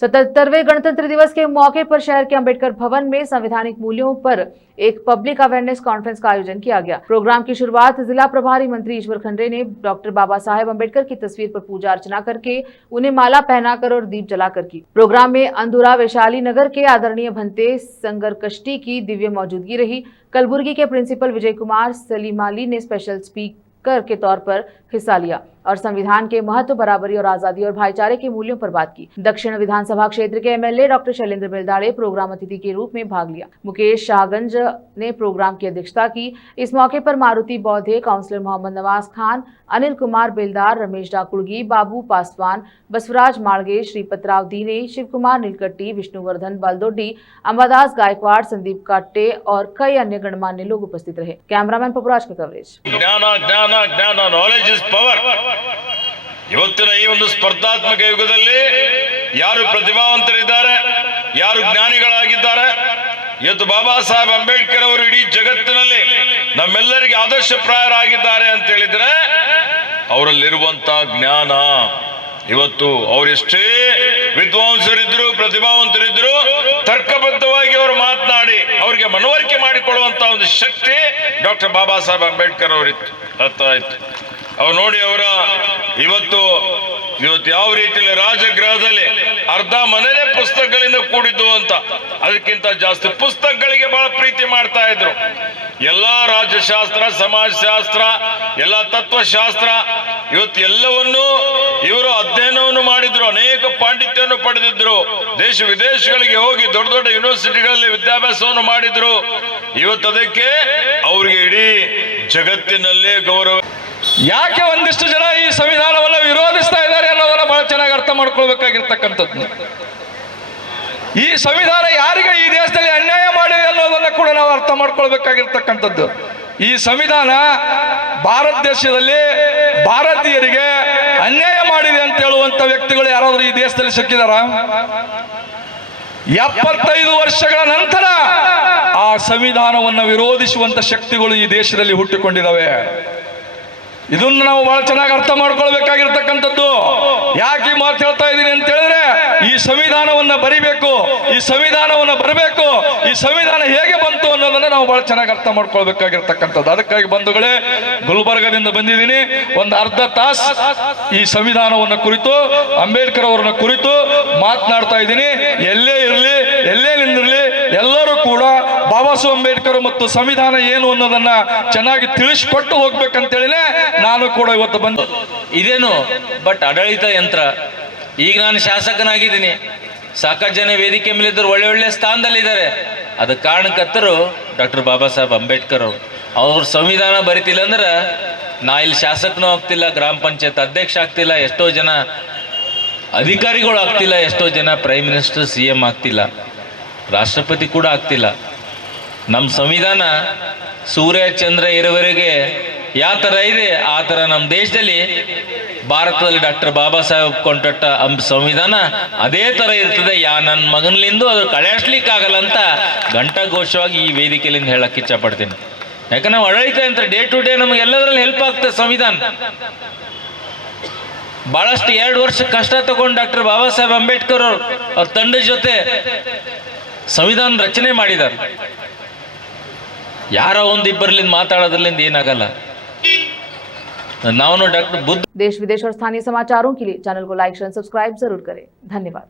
77वें गणतंत्र दिवस के मौके पर शहर के अंबेडकर भवन में संवैधानिक मूल्यों पर एक पब्लिक अवेयरनेस कॉन्फ्रेंस का आयोजन किया गया। प्रोग्राम की शुरुआत जिला प्रभारी मंत्री ईश्वर खंडरे ने डॉक्टर बाबा साहेब अंबेडकर की तस्वीर पर पूजा अर्चना करके उन्हें माला पहनाकर और दीप जलाकर की। प्रोग्राम में अंधुरा वैशाली नगर के आदरणीय भंते संगरकष्टी की दिव्य मौजूदगी रही। कलबुर्गी के प्रिंसिपल विजय कुमार सलीमाली ने स्पेशल स्पीकर के तौर पर हिस्सा लिया और संविधान के महत्व, बराबरी और आजादी और भाईचारे के मूल्यों पर बात की। दक्षिण विधानसभा क्षेत्र के एमएलए डॉक्टर शैलेंद्र बेलदाड़े प्रोग्राम अतिथि के रूप में भाग लिया। मुकेश शाहगंज ने प्रोग्राम की अध्यक्षता की। इस मौके पर मारुति बौद्धे, काउंसलर मोहम्मद नवाज खान, अनिल कुमार बेलदार, रमेश डाकुड़गी, बाबू पासवान, बसवराज माड़गे, श्रीपतराव दीने, शिव कुमार नीलकट्टी, विष्णुवर्धन बालदोड्डी, अंबादास गायकवाड़, संदीप काट्टे और कई अन्य गणमान्य लोग उपस्थित रहे। कैमरामैन पपुराज का कवरेज। Knowledge is power. ಇವತ್ತಿನ ಈ ಒಂದು ಸ್ಪರ್ಧಾತ್ಮಕ ಯುಗದಲ್ಲಿ ಯಾರು ಪ್ರತಿಭಾವಂತರಿದ್ದಾರೆ, ಯಾರು ಜ್ಞಾನಿಗಳಾಗಿದ್ದಾರೆ, ಇವತ್ತು ಬಾಬಾ ಸಾಹೇಬ್ ಅಂಬೇಡ್ಕರ್ ಅವರು ಇಡೀ ಜಗತ್ತಿನಲ್ಲಿ ನಮ್ಮೆಲ್ಲರಿಗೆ ಆದರ್ಶಪ್ರಾಯರಾಗಿದ್ದಾರೆ ಅಂತ ಹೇಳಿದ್ರೆ ಅವರಲ್ಲಿರುವಂತಹ ಜ್ಞಾನ, ಇವತ್ತು ಅವರೆಷ್ಟೇ ವಿದ್ವಾಂಸರಿದ್ರು, ಪ್ರತಿಭಾವಂತರಿದ್ರು, ತರ್ಕಬದ್ಧವಾಗಿ ಅವರು ಮಾತನಾಡಿ ಅವರಿಗೆ ಮನವರಿಕೆ ಮಾಡಿಕೊಳ್ಳುವಂತಹ ಒಂದು ಶಕ್ತಿ ಡಾಕ್ಟರ್ ಬಾಬಾ ಸಾಹೇಬ್ ಅಂಬೇಡ್ಕರ್ ಅವರಿತ್ತು. ಅರ್ಥ ಆಯ್ತು. ಅವ್ರು ನೋಡಿ ಅವರ ಇವತ್ತು ಯಾವ ರೀತಿಯಲ್ಲಿ ರಾಜಗೃಹದಲ್ಲಿ ಅರ್ಧ ಮನೆಯೇ ಪುಸ್ತಕಗಳಿಂದ ಕೂಡಿದ್ದು ಅಂತ, ಅದಕ್ಕಿಂತ ಜಾಸ್ತಿ ಪುಸ್ತಕಗಳಿಗೆ ಬಹಳ ಪ್ರೀತಿ ಮಾಡ್ತಾ ಇದ್ರು. ಎಲ್ಲಾ ರಾಜ್ಯಶಾಸ್ತ್ರ, ಸಮಾಜಶಾಸ್ತ್ರ, ಎಲ್ಲ ತತ್ವಶಾಸ್ತ್ರ, ಇವತ್ತು ಎಲ್ಲವನ್ನೂ ಇವರು ಅಧ್ಯಯನವನ್ನು ಮಾಡಿದ್ರು. ಅನೇಕ ಪಾಂಡಿತ್ಯವನ್ನು ಪಡೆದಿದ್ರು. ದೇಶ ವಿದೇಶಗಳಿಗೆ ಹೋಗಿ ದೊಡ್ಡ ದೊಡ್ಡ ಯೂನಿವರ್ಸಿಟಿಗಳಲ್ಲಿ ವಿದ್ಯಾಭ್ಯಾಸವನ್ನು ಮಾಡಿದ್ರು. ಇವತ್ತು ಅದಕ್ಕೆ ಅವರಿಗೆ ಇಡೀ ಜಗತ್ತಿನಲ್ಲೇ ಗೌರವ. ಯಾಕೆ ಒಂದಿಷ್ಟು ಜನ ಈ ಸಂವಿಧಾನವನ್ನು ವಿರೋಧಿಸ್ತಾ ಇದ್ದಾರೆ ಅನ್ನೋದನ್ನ ಬಹಳ ಚೆನ್ನಾಗಿ ಅರ್ಥ ಮಾಡ್ಕೊಳ್ಬೇಕಾಗಿರ್ತಕ್ಕಂಥದ್ದು. ಈ ಸಂವಿಧಾನ ಯಾರಿಗೆ ಈ ದೇಶದಲ್ಲಿ ಅನ್ಯಾಯ ಮಾಡಿದೆ ಅನ್ನೋದನ್ನ ಕೂಡ ನಾವು ಅರ್ಥ ಮಾಡ್ಕೊಳ್ಬೇಕಾಗಿರ್ತಕ್ಕಂಥದ್ದು. ಈ ಸಂವಿಧಾನ ಭಾರತ ದೇಶದಲ್ಲಿ ಭಾರತೀಯರಿಗೆ ಅನ್ಯಾಯ ಮಾಡಿದೆ ಅಂತ ಹೇಳುವಂತ ವ್ಯಕ್ತಿಗಳು ಯಾರಾದ್ರೂ ಈ ದೇಶದಲ್ಲಿ ಸಿಕ್ಕಿದಾರ? 75 ವರ್ಷಗಳ ನಂತರ ಆ ಸಂವಿಧಾನವನ್ನು ವಿರೋಧಿಸುವಂತ ಶಕ್ತಿಗಳು ಈ ದೇಶದಲ್ಲಿ ಹುಟ್ಟಿಕೊಂಡಿದ್ದಾವೆ. ಇದನ್ನು ನಾವು ಬಹಳ ಚೆನ್ನಾಗಿ ಅರ್ಥ ಮಾಡ್ಕೊಳ್ಬೇಕಾಗಿರ್ತಕ್ಕಂಥದ್ದು. ಯಾಕೆ ಈ ಮಾತು ಹೇಳ್ತಾ ಇದ್ದೀನಿ ಅಂತ ಹೇಳಿದ್ರೆ, ಈ ಸಂವಿಧಾನವನ್ನ ಬರಿಬೇಕು, ಈ ಸಂವಿಧಾನವನ್ನ ಬರಬೇಕು, ಈ ಸಂವಿಧಾನ ಹೇಗೆ ಬಂತು ಅನ್ನೋದನ್ನ ನಾವು ಬಹಳ ಚೆನ್ನಾಗಿ ಅರ್ಥ ಮಾಡ್ಕೊಳ್ಬೇಕಾಗಿರ್ತಕ್ಕಂಥದ್ದು. ಅದಕ್ಕಾಗಿ ಬಂಧುಗಳೇ, ಗುಲ್ಬರ್ಗದಿಂದ ಬಂದಿದ್ದೀನಿ. ಒಂದು ಅರ್ಧ ತಾಸು ಈ ಸಂವಿಧಾನವನ್ನ ಕುರಿತು, ಅಂಬೇಡ್ಕರ್ ಅವರನ್ನ ಕುರಿತು ಮಾತನಾಡ್ತಾ ಇದ್ದೀನಿ. ಎಲ್ಲೇ ಇರಲಿ, ಎಲ್ಲೇ ನಿಂದಿರಲಿ, ಎಲ್ಲರೂ ಕೂಡ ಬಾಬಾ ಸಾಹೇಬ್ ಅಂಬೇಡ್ಕರ್ ಮತ್ತು ಸಂವಿಧಾನ ಏನು ಅನ್ನೋದನ್ನ ಚೆನ್ನಾಗಿ ತಿಳಿಸ್ಕೊಟ್ಟು ಹೋಗ್ಬೇಕಂತೇಳಿನೇ ನಾನು ಕೂಡ ಇವತ್ತು ಬಂದು. ಇದೇನು ಬಟ್ ಆಡಳಿತ ಯಂತ್ರ. ಈಗ ನಾನು ಶಾಸಕನಾಗಿದ್ದೀನಿ, ಸಾಕಷ್ಟು ಜನ ವೇದಿಕೆ ಮೇಲಿದ್ದರು, ಒಳ್ಳೆ ಒಳ್ಳೆ ಸ್ಥಾನದಲ್ಲಿದ್ದಾರೆ. ಅದಕ್ಕೆ ಕಾರಣಕರ್ತರು ಡಾಕ್ಟರ್ ಬಾಬಾ ಸಾಹೇಬ್ ಅಂಬೇಡ್ಕರ್ ಅವರು. ಅವ್ರ ಸಂವಿಧಾನ ಬರಿತಿಲ್ಲ ಅಂದ್ರೆ ನಾ ಇಲ್ಲಿ ಶಾಸಕನೂ ಆಗ್ತಿಲ್ಲ, ಗ್ರಾಮ ಪಂಚಾಯತ್ ಅಧ್ಯಕ್ಷ ಆಗ್ತಿಲ್ಲ, ಎಷ್ಟೋ ಜನ ಅಧಿಕಾರಿಗಳು ಆಗ್ತಿಲ್ಲ, ಎಷ್ಟೋ ಜನ ಪ್ರೈಮ್ ಮಿನಿಸ್ಟರ್, CM ಆಗ್ತಿಲ್ಲ, ರಾಷ್ಟ್ರಪತಿ ಕೂಡ ಆಗ್ತಿಲ್ಲ. ನಮ್ಮ ಸಂವಿಧಾನ ಸೂರ್ಯ ಚಂದ್ರ ಇರುವವರೆಗೆ ಯಾವ ಥರ ಇದೆ ಆ ಥರ ನಮ್ಮ ದೇಶದಲ್ಲಿ, ಭಾರತದಲ್ಲಿ ಡಾಕ್ಟರ್ ಬಾಬಾ ಸಾಹೇಬ್ ಕೊಂಡಟ್ಟ ಸಂವಿಧಾನ ಅದೇ ಥರ ಇರ್ತದೆ. ನನ್ನ ಮಗನಿಂದ ಅದು ಕಳೆಸ್ಲಿಕ್ಕಾಗಲ್ಲ ಅಂತ ಘಂಟಾಘೋಷವಾಗಿ ಈ ವೇದಿಕೆಯಿಂದ ಹೇಳಕ್ಕೆ ಇಚ್ಛಪಡ್ತೀನಿ. ಯಾಕಂದ್ರೆ ನಾವು ಆಡಳಿತ ಯಂತ್ರ, ಡೇ ಟು ಡೇ ನಮಗೆ ಎಲ್ಲದರಲ್ಲಿ ಹೆಲ್ಪ್ ಆಗ್ತದೆ ಸಂವಿಧಾನ. ಬಹಳಷ್ಟು 2 ವರ್ಷ ಕಷ್ಟ ತಗೊಂಡು ಡಾಕ್ಟರ್ ಬಾಬಾ ಸಾಹೇಬ್ ಅಂಬೇಡ್ಕರ್ ಅವ್ರ ತಂಡದ ಜೊತೆ ಸಂವಿಧಾನ ರಚನೆ ಮಾಡಿದ್ದಾರೆ. ಯಾರೋ ಒಂದಿಬ್ಬರಲಿಂದ ಮಾತಾಡೋದ್ರಲ್ಲಿಂದ ಏನಾಗಲ್ಲ. ನಾವು डॉक्टर बुद्ध। देश विदेश और स्थानीय समाचारों के लिए चैनल को लाइक, शेयर, सब्सक्राइब जरूर करें। धन्यवाद।